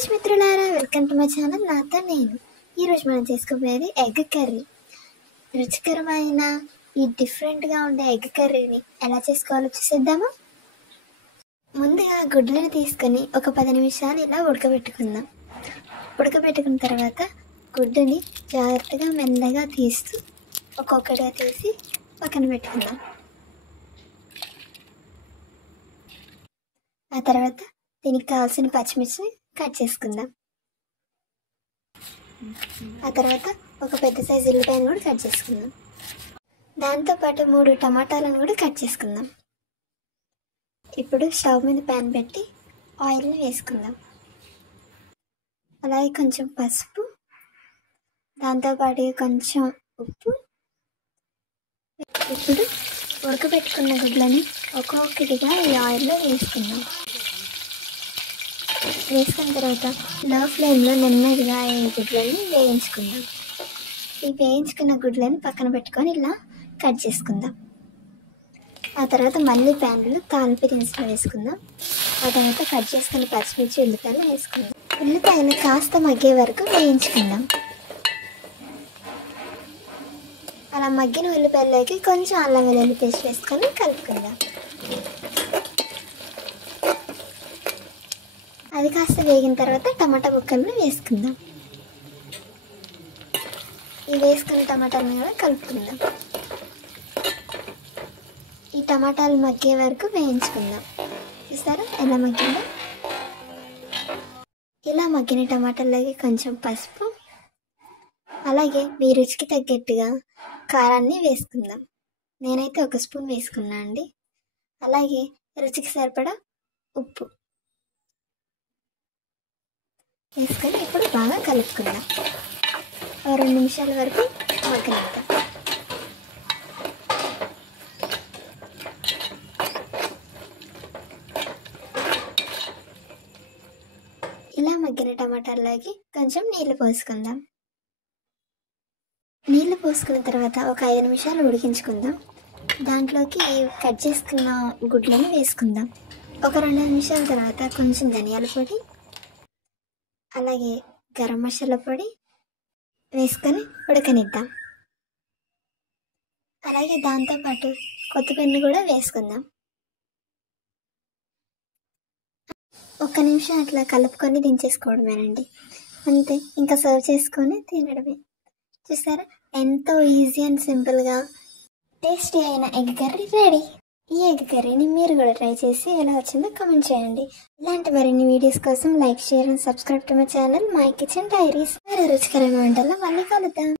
రోజు మిత్రులారా, welcome to my channel. నాతో నేను. ఈరోజు మనం చేసుకోబోయేది ఎగ్ కర్రీ. రుచికరమైన ఈ డిఫరెంట్గా ఉండే ఎగ్ కర్రీని ఎలా చేసుకోవాలో చూసేద్దామా. ముందుగా గుడ్లను తీసుకొని ఒక 10 నిమిషాలు ఇలా ఉడకబెట్టుకుందాం. ఉడకబెట్టుకున్న తర్వాత గుడ్డుని జాగ్రత్తగా మెల్లగా తీస్తూ ఒక్కొక్కటిగా తీసి పక్కన పెట్టుకుందాం. ఆ తర్వాత దీనికి కావాల్సిన పచ్చిమిర్చిని కట్ చేసుకుందాం. ఆ తర్వాత ఒక పెద్ద సైజు ఉల్లిపాయను కూడా కట్ చేసుకుందాం. దాంతోపాటు 3 టమాటాలను కూడా కట్ చేసుకుందాం. ఇప్పుడు స్టవ్ మీద ప్యాన్ పెట్టి ఆయిల్ని వేసుకుందాం. అలాగే కొంచెం పసుపు, దాంతోపాటు కొంచెం ఉప్పు. ఇప్పుడు ఉడకబెట్టుకున్న గుడ్లని ఒక్కొక్కటిగా ఈ ఆయిల్లో వేసుకుందాం. వేసుకున్న తర్వాత లో ఫ్లేమ్లో నెమ్మదిగా ఈ గుడ్లని వేయించుకుందాం. ఈ వేయించుకున్న గుడ్లని పక్కన పెట్టుకొని ఇలా కట్ చేసుకుందాం. ఆ తర్వాత మళ్ళీ ప్యాన్లో తాలింపు దినుసులు వేసుకుందాం. ఆ తర్వాత కట్ చేసుకున్న పచ్చిమిర్చి ఉల్లిపాయలు వేసుకుందాం. ఉల్లిపాయలు కాస్త మగ్గే వరకు వేయించుకుందాం. అలా మగ్గిన ఉల్లిపాయలకి కొంచెం అల్లం వెల్లుల్లి పేస్ట్ వేసుకొని కలుపుకుందాం. అది కాస్త వేగిన తర్వాత టమాటా ముక్కలను వేసుకుందాం. ఈ వేసుకున్న టమాటాలను కూడా కలుపుకుందాం. ఈ టమాటాలు మగ్గే వరకు వేయించుకుందాం. చూసారా ఎలా మగ్గిందో? ఇలా మగ్గిన టమాటాలకి కొంచెం పసుపు, అలాగే మీ రుచికి తగ్గట్టుగా కారాన్ని వేసుకుందాం. నేనైతే 1 స్పూన్ వేసుకున్నా అండి. అలాగే రుచికి సరిపడా ఉప్పు వేసుకొని ఇప్పుడు బాగా కలుపుకుందాం. 2 నిమిషాల వరకు మగ్గనిద్దాం. ఇలా మగ్గిన టమాటాల్లోకి కొంచెం నీళ్లు పోసుకుందాం. నీళ్లు పోసుకున్న తర్వాత ఒక 5 నిమిషాలు ఉడికించుకుందాం. దాంట్లోకి కట్ చేసుకున్న గుడ్లను వేసుకుందాం. ఒక 2 నిమిషాల తర్వాత కొంచెం ధనియాల పొడి, అలాగే గరం మసాలా పొడి వేసుకొని ఉడకనిద్దాం. అలాగే దాంతోపాటు కొత్తిమీరని కూడా వేసుకుందాం. 1 నిమిషం అట్లా కలుపుకొని దించేసుకోవడమేనండి. అంతే, ఇంకా సర్వ్ చేసుకొని తినడమే. చూసారా, ఎంతో ఈజీ అండ్ సింపుల్గా టేస్టీ అయిన ఎగ్ కర్రీ రెడీ. ఈ ఎగ్ కర్రీని మీరు కూడా ట్రై చేసి ఎలా వచ్చిందో కామెంట్ చేయండి. ఇలాంటి మరిన్ని వీడియోస్ కోసం like, share and subscribe to my channel my kitchen diaries. వేరే రుచికరమైన వంటల్లో మళ్ళీ కలుద్దాం.